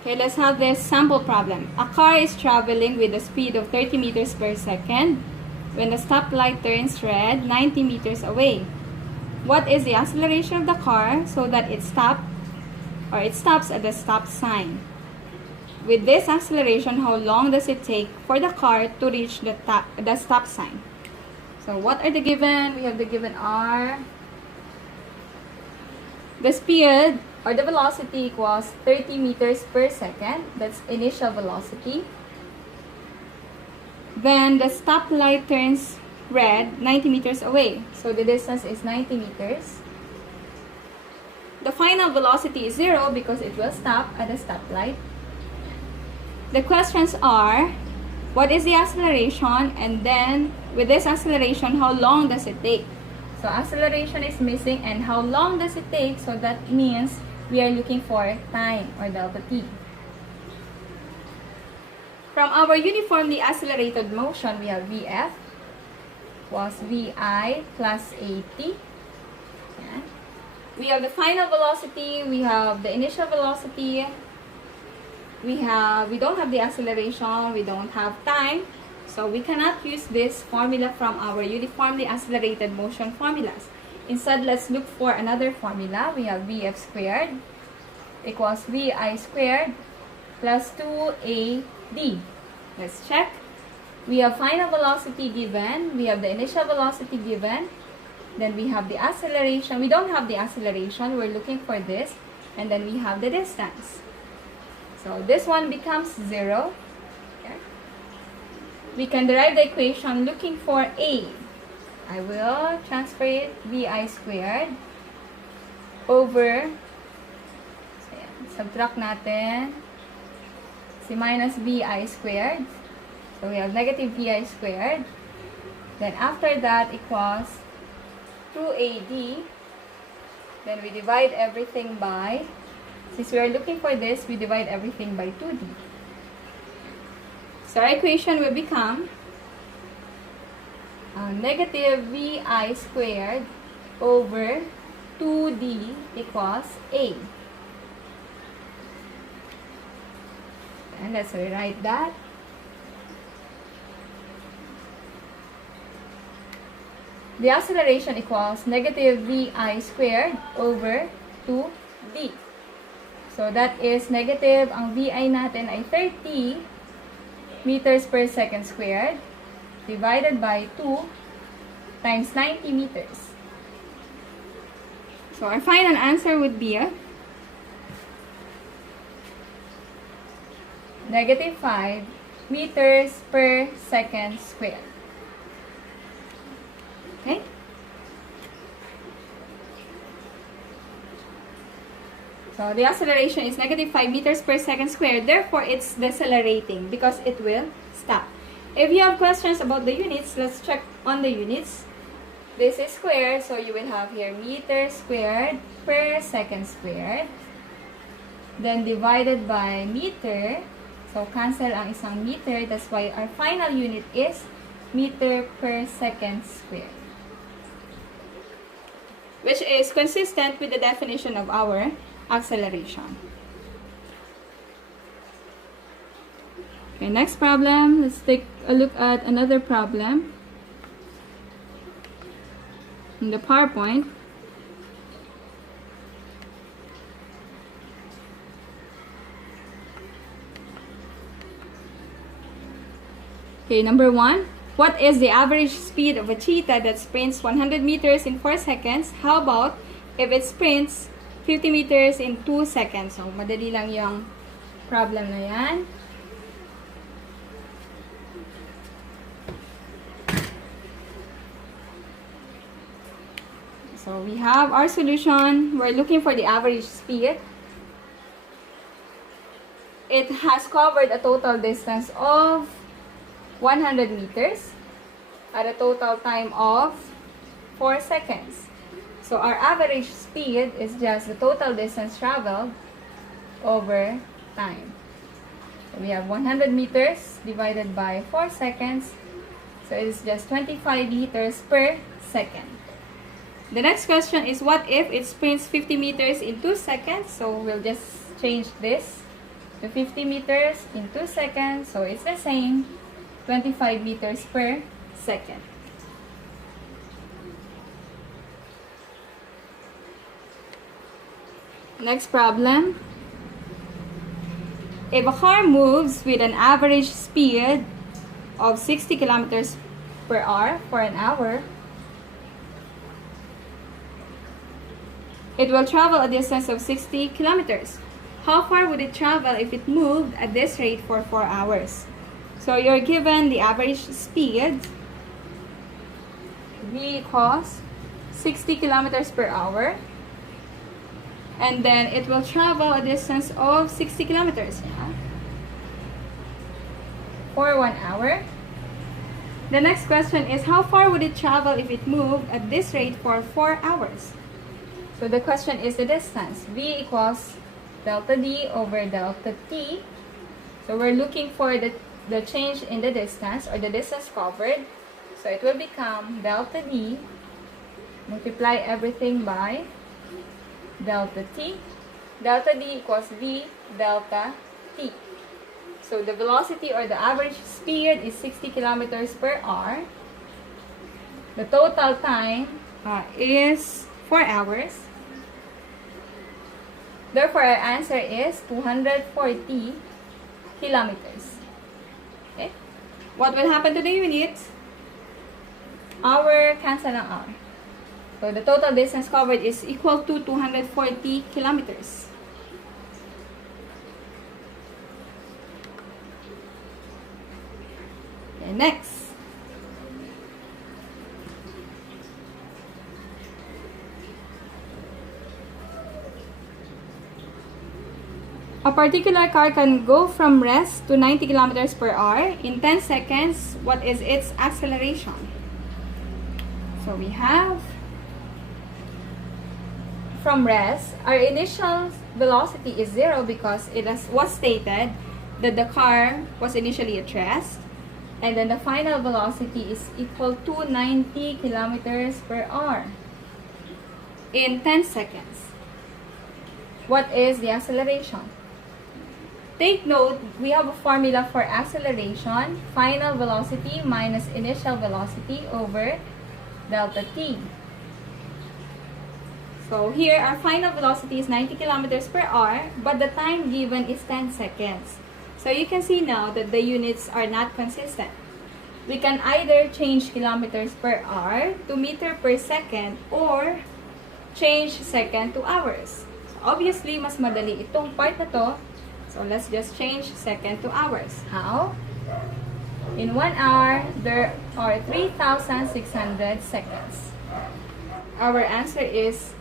Okay, let's have this sample problem. A car is traveling with a speed of 30 meters per second when the stoplight turns red 90 meters away. What is the acceleration of the car so that it stops at the stop sign? With this acceleration, how long does it take for the car to reach the stop sign? So what are the given? We have the given are the speed or the velocity equals 30 meters per second. That's initial velocity. Then the stoplight turns red 90 meters away. So the distance is 90 meters. The final velocity is 0 because it will stop at the stoplight. The questions are, what is the acceleration? And then, with this acceleration, how long does it take? So, acceleration is missing, and how long does it take? So, that means we are looking for time, or delta t. From our uniformly accelerated motion, we have Vf was Vi plus At. Yeah. We have the final velocity, we have the initial velocity, we don't have the acceleration, we don't have time, so we cannot use this formula from our uniformly accelerated motion formulas. Instead, let's look for another formula. We have Vf squared equals Vi squared plus 2Ad. Let's check. We have final velocity given, we have the initial velocity given, then we have the acceleration. We don't have the acceleration, we're looking for this, and then we have the distance. So this one becomes 0. Okay. We can derive the equation looking for A. I will transfer it Vi squared over, so yan, subtract natin si minus Vi squared. So we have negative Vi squared. Then after that equals 2AD. Then we divide everything by, since we are looking for this, we divide everything by 2D. So our equation will become negative Vi squared over 2D equals A. And let's rewrite that. The acceleration equals negative Vi squared over 2D. So that is negative, ang Vi natin ay 30 meters per second squared divided by 2 times 90 meters. So our final answer would be negative 5 meters per second squared. Okay? So the acceleration is negative 5 meters per second squared. Therefore, it's decelerating because it will stop. If you have questions about the units, let's check on the units. This is squared, so you will have here meter squared per second squared. Then divided by meter. So cancel ang isang meter. That's why our final unit is meter per second squared, which is consistent with the definition of our acceleration. Okay, next problem. Let's take a look at another problem in the PowerPoint. Okay, number 1. What is the average speed of a cheetah that sprints 100 meters in 4 seconds? How about if it sprints 50 meters in 2 seconds? So, madali lang yung problem na yan. So, we have our solution. We're looking for the average speed. It has covered a total distance of 100 meters at a total time of 4 seconds. So our average speed is just the total distance traveled over time. So we have 100 meters divided by 4 seconds. So it is just 25 meters per second. The next question is, what if it sprints 50 meters in 2 seconds? So we'll just change this. to 50 meters in 2 seconds. So it's the same, 25 meters per second. Next problem. If a car moves with an average speed of 60 kilometers per hour for an hour, it will travel a distance of 60 kilometers. How far would it travel if it moved at this rate for 4 hours? So you're given the average speed, V equals 60 kilometers per hour. And then it will travel a distance of 60 kilometers for 1 hour. The next question is, how far would it travel if it moved at this rate for 4 hours? So the question is the distance. V equals delta D over delta T. So we're looking for the change in the distance, or the distance covered. So it will become delta D, multiply everything by delta T. Delta D equals V delta T. So the velocity, or the average speed, is 60 kilometers per hour. The total time is 4 hours. Therefore, our answer is 240 kilometers. Okay? What will happen to the units? Hour cancel ang hour. So the total distance covered is equal to 240 kilometers. Okay, next. A particular car can go from rest to 90 kilometers per hour in 10 seconds. What is its acceleration? So we have, from rest, our initial velocity is 0 because it was stated that the car was initially at rest, and then the final velocity is equal to 90 kilometers per hour in 10 seconds. What is the acceleration? Take note, we have a formula for acceleration: final velocity minus initial velocity over delta T. So here, our final velocity is 90 kilometers per hour, but the time given is 10 seconds. So you can see now that the units are not consistent. We can either change kilometers per hour to meter per second, or change second to hours. So obviously, mas madali itong part na to. So let's just change second to hours. How? In 1 hour, there are 3,600 seconds. Our answer is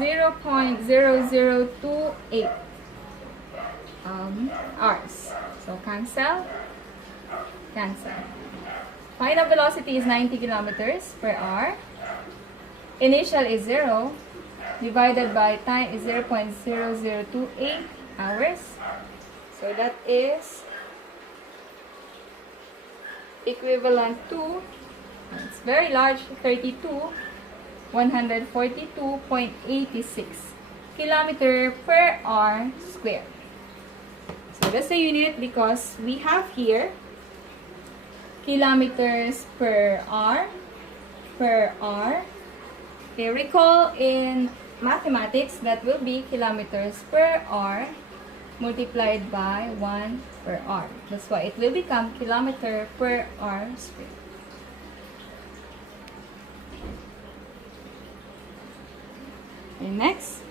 0.0028 hours. So cancel, cancel. Final velocity is 90 kilometers per hour. Initial is 0. Divided by time is 0.0028 hours. So that is equivalent to, it's very large, 142.86 kilometer per hour square. So that's the unit, because we have here kilometers per hour. Okay, recall in mathematics that will be kilometers per hour multiplied by 1 per hour. That's why it will become kilometer per hour square. Okay, next.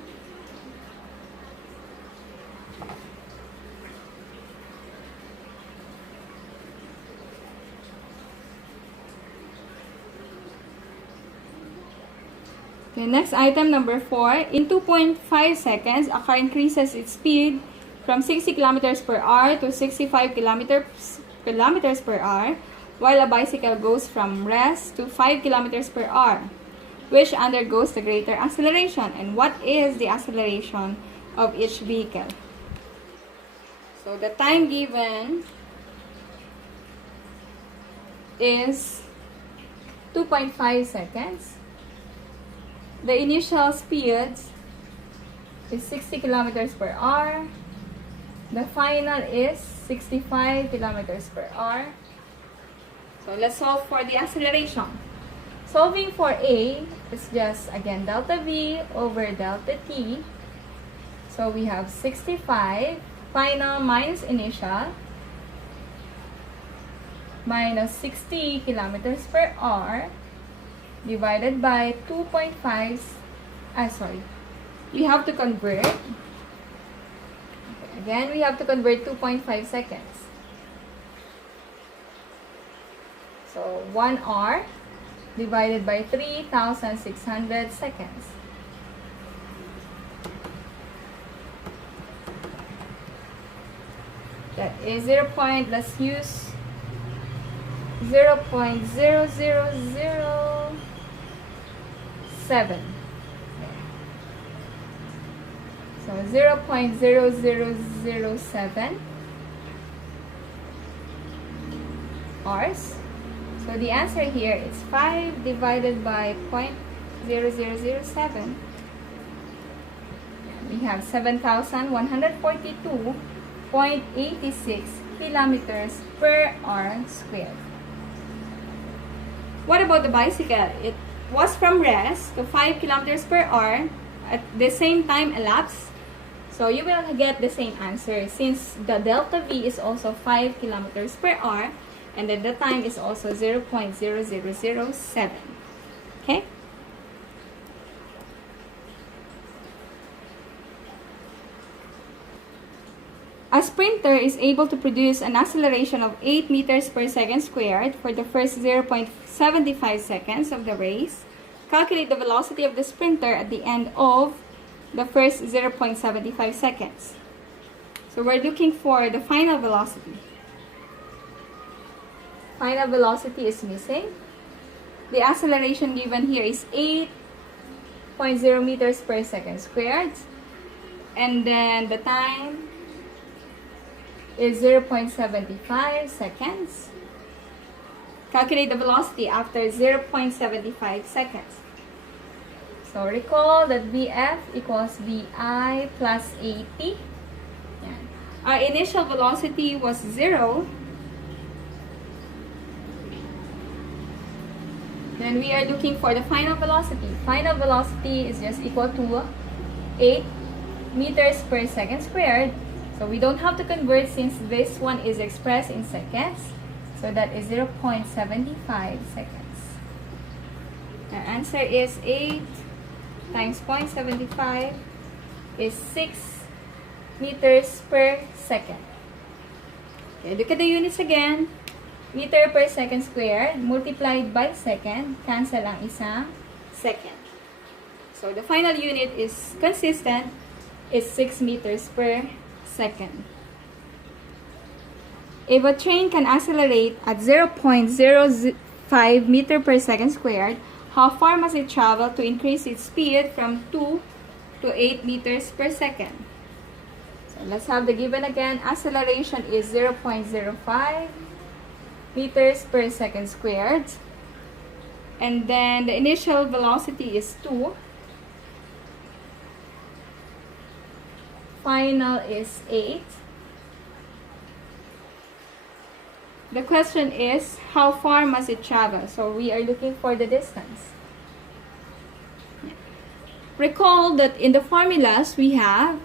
Okay, next item, number 4. In 2.5 seconds, a car increases its speed from 60 kilometers per hour to 65 kilometers per hour, while a bicycle goes from rest to 5 kilometers per hour, which undergoes the greater acceleration. And what is the acceleration of each vehicle? So the time given is 2.5 seconds. The initial speeds is 60 kilometers per hour. The final is 65 kilometers per hour. So let's solve for the acceleration. Solving for A is just, again, delta V over delta T. So we have 65 final minus initial minus 60 kilometers per hour divided by 2.5. We have to convert. Okay, again, we have to convert 2.5 seconds. So 1 hour divided by 3,600 seconds. That is 0. Let's use 0.0007. So 0.0007 hours. So the answer here is 5 divided by 0.0007. We have 7,142.86 kilometers per hour squared. What about the bicycle? It was from rest to 5 kilometers per hour at the same time elapsed. So you will get the same answer since the delta V is also 5 kilometers per hour and then the time is also 0.0007. Okay? A sprinter is able to produce an acceleration of 8 meters per second squared for the first 0.75 seconds of the race. Calculate the velocity of the sprinter at the end of the first 0.75 seconds. So we're looking for the final velocity. Final velocity is missing. The acceleration given here is 8.0 meters per second squared. And then the time is 0.75 seconds. Calculate the velocity after 0.75 seconds. So recall that Vf equals Vi plus 80. Our initial velocity was 0. Then we are looking for the final velocity. Final velocity is just equal to 8 meters per second squared. So we don't have to convert since this one is expressed in seconds. So that is 0.75 seconds. Our answer is 8 times 0.75 is 6 meters per second. Okay, look at the units again. Meter per second squared multiplied by second. Cancel ang isang second. So the final unit is consistent. Is 6 meters per second. If a train can accelerate at 0.05 meter per second squared, how far must it travel to increase its speed from 2 to 8 meters per second? So let's have the given again. Acceleration is 0.05 meters per second squared. And then the initial velocity is 2. Final is 8. The question is, how far must it travel? So we are looking for the distance. Recall that in the formulas we have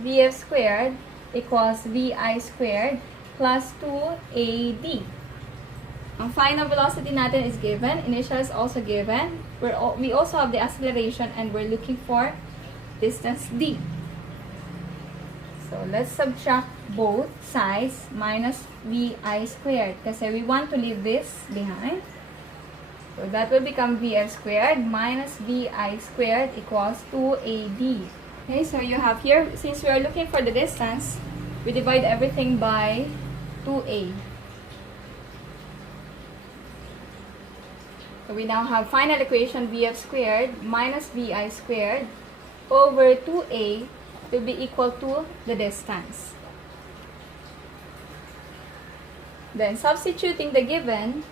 Vf squared equals Vi squared plus 2AD. Ang final velocity natin is given. Initial is also given. We also have the acceleration and we're looking for distance D. So let's subtract both sides minus Vi squared kasi we want to leave this behind. So that will become Vf squared minus Vi squared equals 2AD. Okay, so you have here, since we are looking for the distance, we divide everything by 2A. So we now have final equation Vf squared minus Vi squared over 2A will be equal to the distance. Then substituting the given,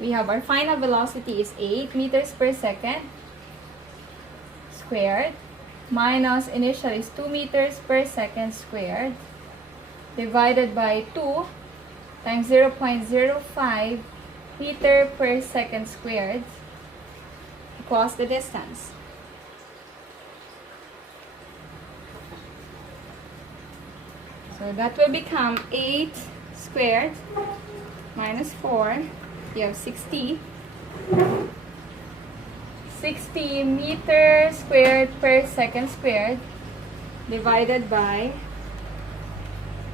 we have our final velocity is 8 meters per second squared minus initial is 2 meters per second squared divided by 2 times 0.05 meter per second squared equals the distance. So that will become 8 squared minus 4. You have 60 meters squared per second squared divided by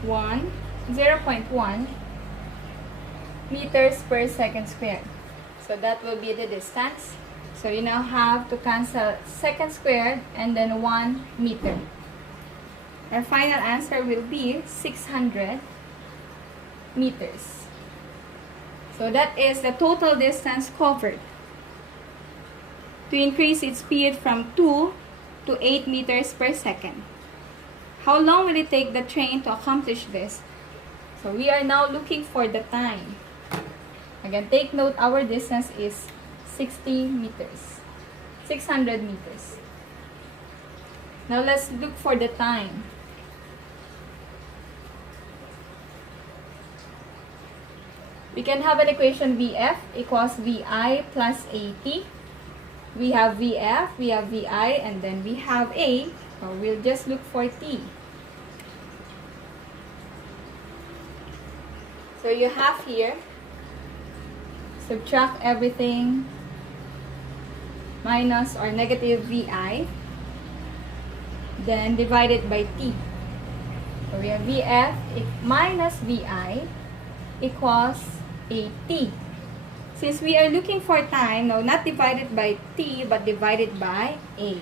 0.1 meters per second squared. So that will be the distance. So you now have to cancel second squared and then 1 meter. Our final answer will be 600 meters. So that is the total distance covered to increase its speed from 2 to 8 meters per second. How long will it take the train to accomplish this? So we are now looking for the time. Again, take note, our distance is 60 meters. 600 meters. Now let's look for the time. We can have an equation VF equals VI plus AT. We have VF, we have VI, and then we have A. So we'll just look for T. So you have here, subtract everything, minus or negative VI, then divide it by T. So we have VF minus VI equals AT. Since we are looking for time, no, not divided by T, but divided by A.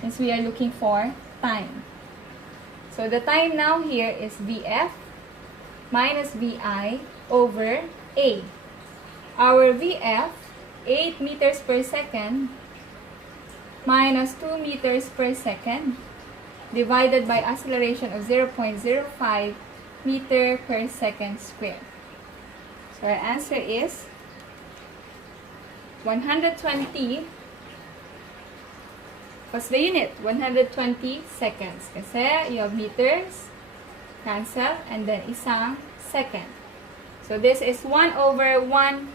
Since we are looking for time. So the time now here is VF minus VI over A. Our VF, 8 meters per second, minus 2 meters per second, divided by acceleration of 0.05 meter per second squared. So our answer is 120. What's the unit? 120 seconds. Kasi you have meters, cancel, and then isang second. So this is 1 over 1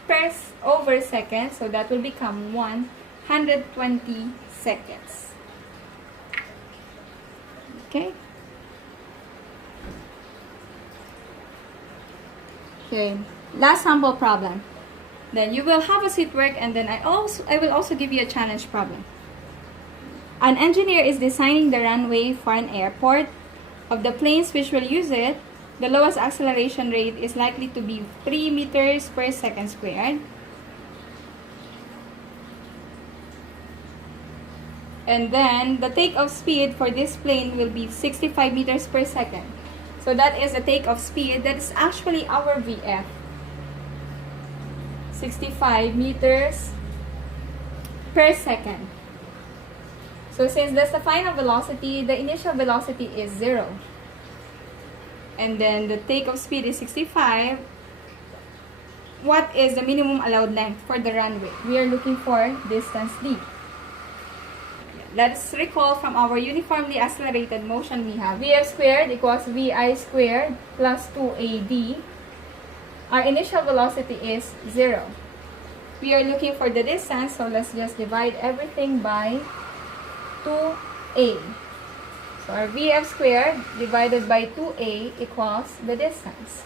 over second. So that will become 120 seconds. Okay? Okay. Last sample problem. Then you will have a seat work, and then I will also give you a challenge problem. An engineer is designing the runway for an airport. Of the planes which will use it, the lowest acceleration rate is likely to be 3 meters per second squared. And then the takeoff speed for this plane will be 65 meters per second. So that is the takeoff speed. That is actually our VF. 65 meters per second. So since that's the final velocity, the initial velocity is 0. And then the takeoff speed is 65. What is the minimum allowed length for the runway? We are looking for distance D. Let's recall from our uniformly accelerated motion we have VF squared equals VI squared plus 2AD. Our initial velocity is 0. We are looking for the distance, so let's just divide everything by 2A. So our VF squared divided by 2A equals the distance.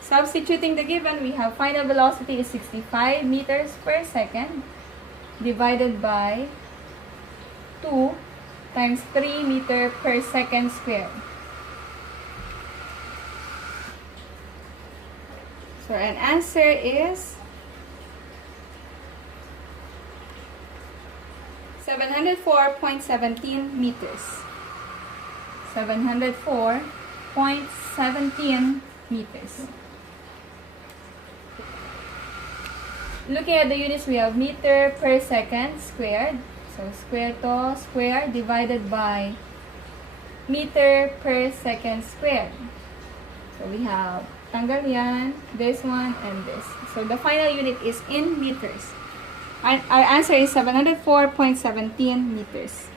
Substituting the given, we have final velocity is 65 meters per second divided by 2 times 3 meter per second squared. So an answer is 704.17 meters. 704.17 meters. Looking at the units, we have meter per second squared. So square to square divided by meter per second squared. So we have tanggal yan, this one, and this. So the final unit is in meters. Our answer is 704.17 meters.